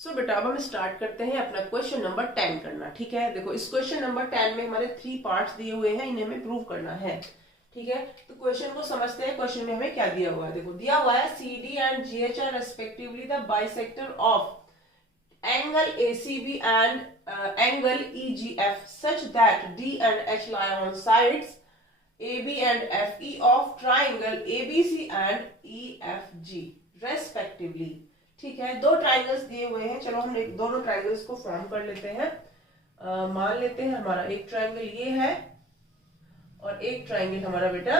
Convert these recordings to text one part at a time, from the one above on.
सो बेटा अब हम स्टार्ट करते हैं अपना क्वेश्चन नंबर 10 करना। ठीक है, देखो इस क्वेश्चन नंबर 10 में हमारे 3 पार्ट्स दिए हुए हैं, इन्हें हमें प्रूव करना है। ठीक है, तो क्वेश्चन को समझते हैं। क्वेश्चन में हमें क्या दिया हुआ है, देखो दिया हुआ है CD and GH are respectively the bisector of angle ACB and angle EGF such that D and H lie on sides AB and FE of triangle ABC and EFG respectively। ठीक है, दो ट्राइंगल्स दिए हुए हैं। चलो हम दोनों triangles को फॉर्म कर लेते हैं। मान लेते हैं हमारा एक ट्राइंगल ये है और एक ट्राइंगल हमारा बेटा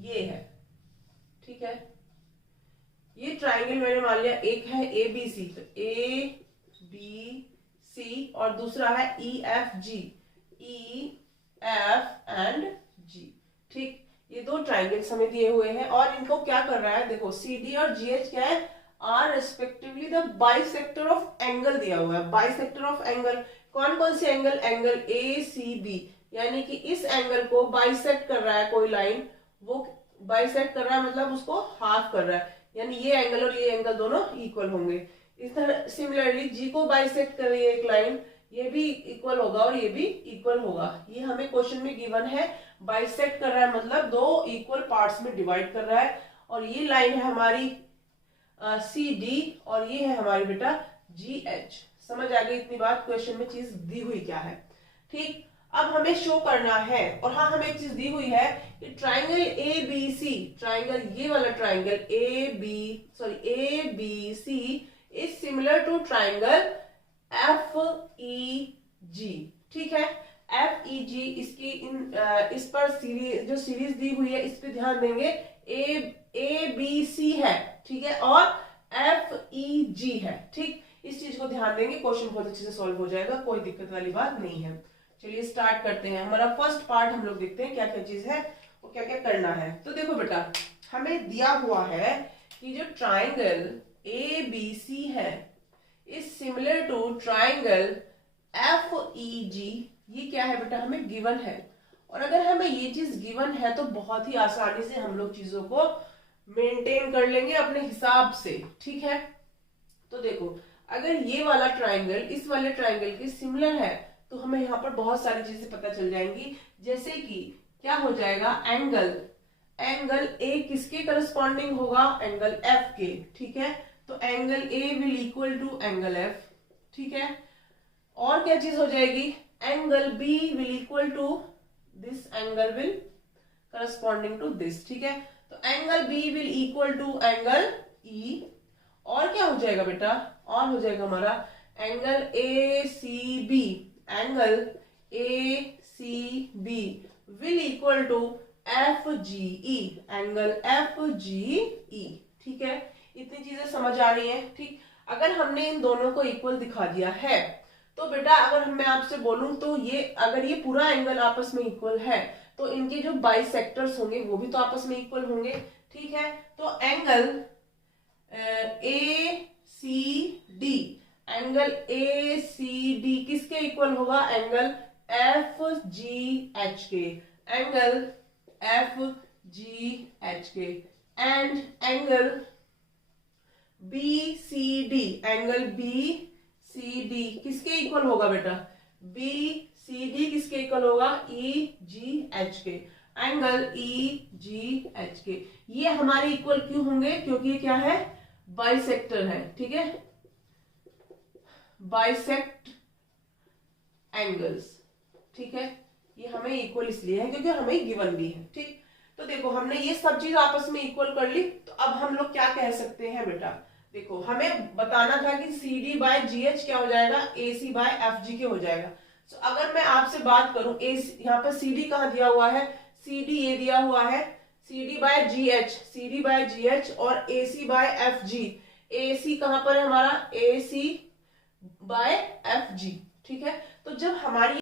ये है। ठीक है, ये ट्राइंगल मैंने मान लिया एक है ABC, तो ABC और दूसरा है EFG, EF एंड G। ठीक, ये दो ट्राइंगल्स हमें दिए हुए हैं और इनको क्या कर रहा है, देखो CD और GH क्या है, are respectively the bisector of angle दिया हुआ है। बाइसेक्टर ऑफ एंगल कौन कौन से एंगल, एंगल ACB, यानी कि इस एंगल को बाइसेक्ट कर रहा है कोई लाइन, वो बाइसेक्ट कर रहा है मतलब उसको हाफ कर रहा है, यानी ये एंगल और ये एंगल दोनों इक्वल होंगे। इस तरह सिमिलरली G को बाइसेक्ट कर रही है एक लाइन, ये भी इक्वल होगा और ये भी इक्वल होगा। ये हमें क्वेश्चन में गिवन है। बाइसेक्ट कर रहा है मतलब दो इक्वल पार्ट्स में डिवाइड कर रहा है, और ये लाइन है हमारी CD और ये है हमारी बेटा GH। समझ आ गई इतनी बात, क्वेश्चन में चीज दी हुई क्या है। ठीक, अब हमें शो करना है, और हाँ हमें एक चीज दी हुई है कि ट्राइंगल ABC, ट्राइंगल ये वाला triangle ABC is similar to triangle FEG। ठीक है, FEG इसकी इस पर सीरीज जो सीरीज दी हुई है इस पे ध्यान देंगे। ABC है, ठीक है, और FEG है। ठीक, इस चीज को ध्यान देंगे, क्वेश्चन बहुत अच्छे से सॉल्व हो जाएगा, कोई दिक्कत वाली बात नहीं है। चलिए स्टार्ट करते हैं। हमारा फर्स्ट पार्ट हम लोग देखते हैं क्या क्या चीज है, वो क्या क्या करना है। तो देखो बेटा हमें दिया हुआ है कि जो ट्राइंगल ABC है is similar to triangle FEG। ये क्या है बेटा, हमें गिवन है, और अगर हमें ये चीज गिवन है तो बहुत ही आसानी से हम लोग चीजों को मेंटेन कर लेंगे अपने हिसाब से। ठीक है, तो देखो अगर ये वाला ट्राइंगल इस वाले ट्राइंगल के सिमिलर है तो हमें यहाँ पर बहुत सारी चीजें पता चल जाएंगी, जैसे कि क्या हो जाएगा, एंगल A किसके करस्पॉन्डिंग होगा, एंगल F के। ठीक है, तो angle A will equal to angle F। ठीक है, और क्या चीज हो जाएगी, angle B will equal to this angle will corresponding to this. ठीक है, तो angle B will equal to angle E, और क्या हो जाएगा बेटा, और हो जाएगा हमारा angle ACB, angle ACB will equal to FGE, angle FGE। ठीक है, इतनी चीजें समझ आ रही हैं। ठीक, अगर हमने इन दोनों को इक्वल दिखा दिया है तो बेटा अगर मैं आपसे बोलूं तो ये अगर ये पूरा एंगल आपस में इक्वल है तो इनके जो बाइसेक्टर्स होंगे वो भी तो आपस में इक्वल होंगे। ठीक है, तो एंगल ACD, एंगल ACD किसके इक्वल होगा, एंगल FGH के, एंगल FGH के, and angle BCD, angle BCD किसके इक्वल होगा बेटा, BCD किसके इक्वल होगा, EGH के, एंगल EGH के। ये हमारे इक्वल क्यों होंगे, क्योंकि ये क्या है, बाइसेक्टर है। ठीक है, बाइसेक्ट एंगल्स। ठीक है, ये हमें इक्वल इसलिए है क्योंकि हमें गिवन भी है। ठीक, तो देखो हमने ये सब चीज आपस में इक्वल कर ली, तो अब हम लोग क्या कह सकते हैं बेटा, देखो हमें बताना था कि CD बाय GH क्या हो जाएगा, AC बाय FG के हो जाएगा। तो अगर मैं आपसे बात करूं, यहाँ पर CD कहाँ दिया हुआ है, CD ये दिया हुआ है, CD बाय GH और AC बाय FG। AC कहां पर है हमारा, AC बाय FG। ठीक है, तो जब हमारी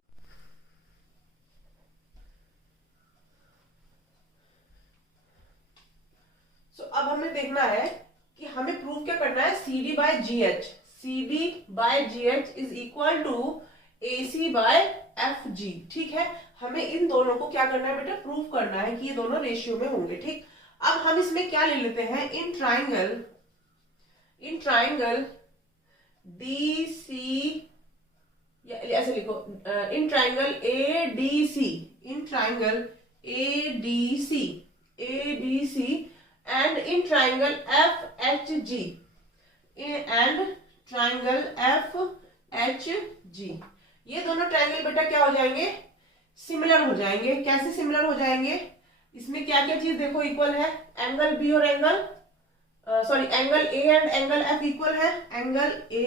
अब हमें देखना है कि हमें प्रूव क्या करना है, CD by GH is equal to AC by FG। ठीक है, हमें इन दोनों को क्या करना है बेटा, प्रूव करना है कि ये दोनों रेशियो में होंगे। ठीक, अब हम इसमें क्या ले लेते हैं, इन ट्राइंगल DC, ऐसे लिखो, in triangle ADC, in triangle ADC and in triangle FHG, and triangle FHG, ये दोनों ट्राइंगल बेटा क्या हो जाएंगे, सिमिलर हो जाएंगे। कैसे सिमिलर हो जाएंगे, इसमें क्या क्या चीज देखो इक्वल है, एंगल बी और angle angle A and angle F equal है, angle A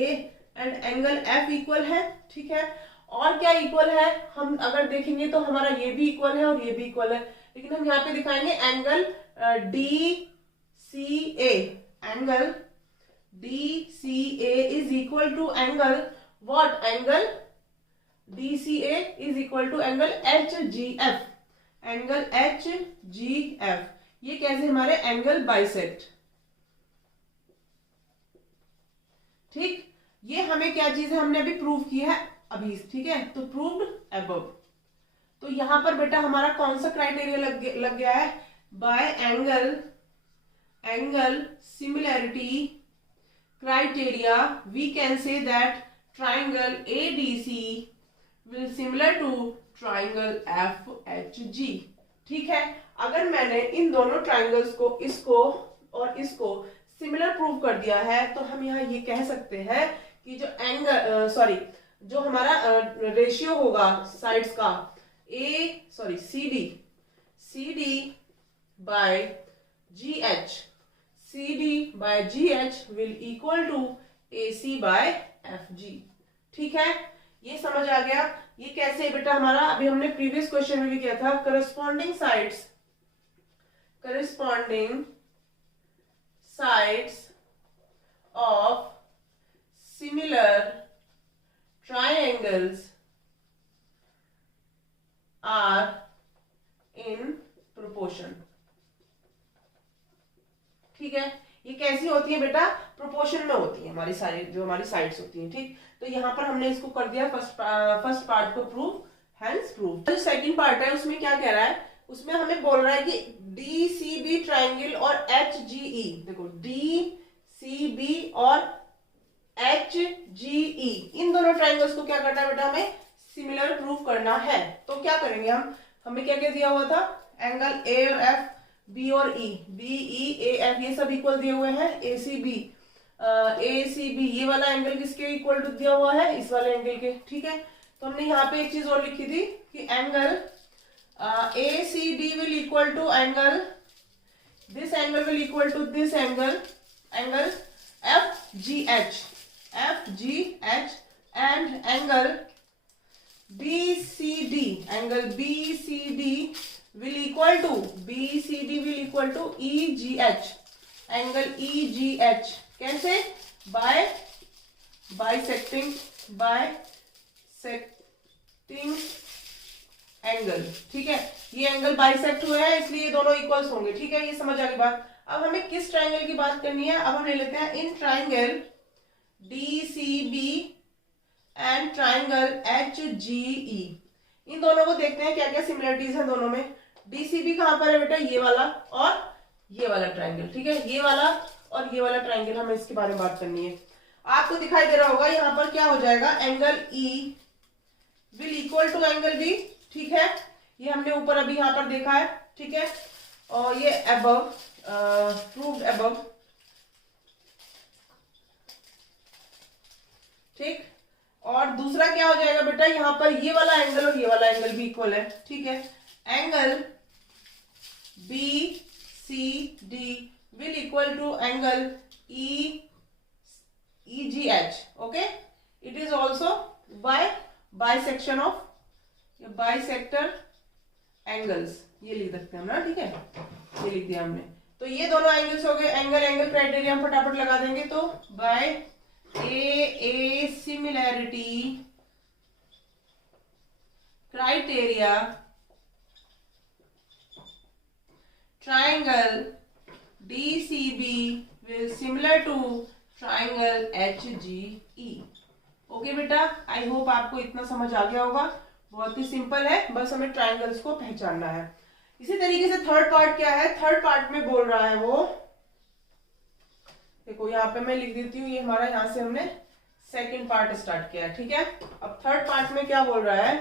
and angle F equal है, ठीक है। और क्या इक्वल है, हम अगर देखेंगे तो हमारा ये भी इक्वल है और ये भी इक्वल है, लेकिन हम यहाँ पे दिखाएंगे angle DCA, angle DCA is equal to angle what, angle DCA is equal to angle HGF, angle HGF। ये कैसे, हमारे एंगल बाइसेक्ट, ठीक। ये हमें क्या चीज है, हमने अभी प्रूव की है अभी, ठीक है, तो प्रूव्ड अबव। तो यहां पर बेटा हमारा कौन सा क्राइटेरिया लग गया है, by angle similarity criteria we can say that triangle ADC will similar to triangle FHG, ठीक है। अगर मैंने इन दोनों ट्राइंगल्स को, इसको और इसको सिमिलर प्रूव कर दिया है, तो हम यहाँ ये कह सकते हैं कि जो एंगल जो हमारा रेशियो होगा साइड्स का, CD by GH will equal to AC by FG, ठीक है। ये समझ आ गया। ये कैसे है बेटा हमारा, अभी हमने प्रीवियस क्वेश्चन में भी किया था, corresponding sides of similar triangles are in proportion, ठीक है। ये कैसी होती है बेटा, प्रोपोर्शन में होती है हमारी सारी जो हमारी साइड्स होती हैं, ठीक। तो यहाँ पर हमने इसको कर दिया फर्स्ट पार्ट को प्रूव, हेंस प्रूव। जो सेकंड पार्ट है उसमें क्या कह रहा है, उसमें हमें बोल रहा है कि DCB ट्राइंगल और HGE, देखो DCB और HGE, इन दोनों ट्राइंगल्स को क्या करना है बेटा, हमें सिमिलर प्रूव करना है। तो क्या करेंगे हम, हमें क्या क्या दिया हुआ था, एंगल A और F, B और E, BEAF ये सब इक्वल दिए हुए हैं, ACB ये वाला एंगल किसके इक्वल टू दिया हुआ है, इस वाले एंगल के, ठीक है। तो हमने यहाँ पे एक चीज और लिखी थी कि angle ACD will equal to angle, this angle will equal to this angle FGH and angle BCD will equal to EGH, angle EGH कैसे, बाइसेक्टिंग एंगल, ठीक है। ये एंगल बाइसेक्ट हुए हैं इसलिए ये दोनों इक्वल्स होंगे, ठीक है। ये समझ आ गई बात। अब हमें किस ट्राइंगल की बात करनी है, अब हम ले लेते हैं in triangle DCB and triangle HGE, इन दोनों को देखते हैं क्या क्या सिमिलरिटीज है दोनों में। DCB कहां पर है बेटा, ये वाला और ये वाला ट्राइंगल, ठीक है। ये वाला और ये वाला ट्राइंगल, हमें इसके बारे में बात करनी है। आपको दिखाई दे रहा होगा यहाँ पर क्या हो जाएगा, angle E will equal to angle B, ठीक है। ये हमने ऊपर अभी यहाँ पर देखा है, ठीक है। और ये अबव, प्रूव्ड अबव, ठीक। और दूसरा क्या हो जाएगा बेटा, यहाँ पर ये वाला एंगल और ये वाला एंगल भी इक्वल है, ठीक है। Angle BCD will equal to angle EGH, okay. It is also bisection of bisector angles, ये लिख सकते हैं हम ना, ठीक है। ये लिख दिया हमने। तो ये दोनों एंगल्स हो गए, एंगल क्राइटेरिया हम फटाफट लगा देंगे। तो by a similarity criteria triangle DCB will similar to triangle HGE, okay बेटा। आई होप आपको इतना समझ आ गया होगा, बहुत ही सिंपल है, बस हमें ट्राइंगल्स को पहचानना है। इसी तरीके से थर्ड पार्ट क्या है, थर्ड पार्ट में बोल रहा है वो, देखो यहाँ पे मैं लिख देती हूँ, ये हमारा यहाँ से हमने सेकंड पार्ट स्टार्ट किया है, ठीक है। अब थर्ड पार्ट में क्या बोल रहा है,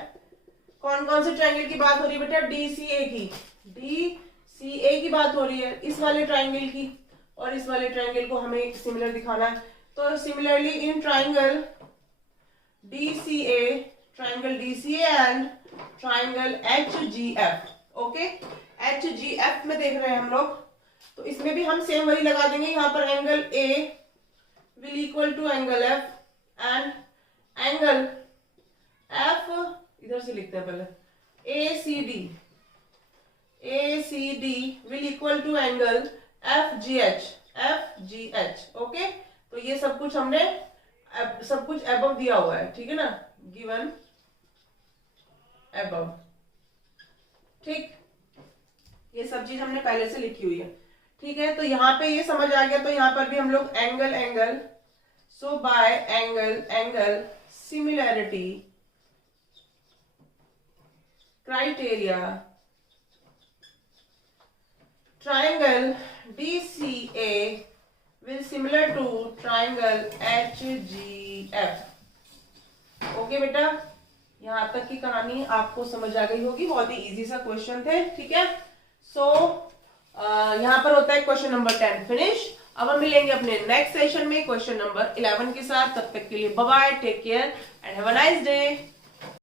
कौन कौन से ट्रायंगल की बात हो रही है बेटा, DCA की, DCA की बात हो रही है, इस वाले ट्रायंगल की, और इस वाले ट्रायंगल को हमें सिमिलर दिखाना है। तो similarly in triangle DCA and triangle HGF, okay, HGF में देख रहे हैं हम लोग, तो इसमें भी हम सेम वही लगा देंगे। यहाँ पर angle A will equal to angle F and angle F इधर से लिखते हैं पहले, ACD will equal to angle FGH, okay. तो ये सब कुछ हमने सब कुछ अबव दिया हुआ है, ठीक है ना, गिवन अबव, ठीक, ये सब चीज हमने पहले से लिखी हुई है, ठीक है। तो यहाँ पे ये समझ आ गया, तो यहाँ पर भी हम लोग angle, so bye angle similarity criteria triangle DCA will similar to triangle HGF, okay बेटा, यहाँ तक की कहानी आपको समझ आ गई होगी, बहुत ही इजी सा क्वेश्चन थे, ठीक है। सो यहाँ पर होता है क्वेश्चन नंबर 10 फिनिश। अब हम मिलेंगे अपने नेक्स्ट सेशन में क्वेश्चन नंबर 11 के साथ, तब तक के लिए bye bye, take care and have a nice day.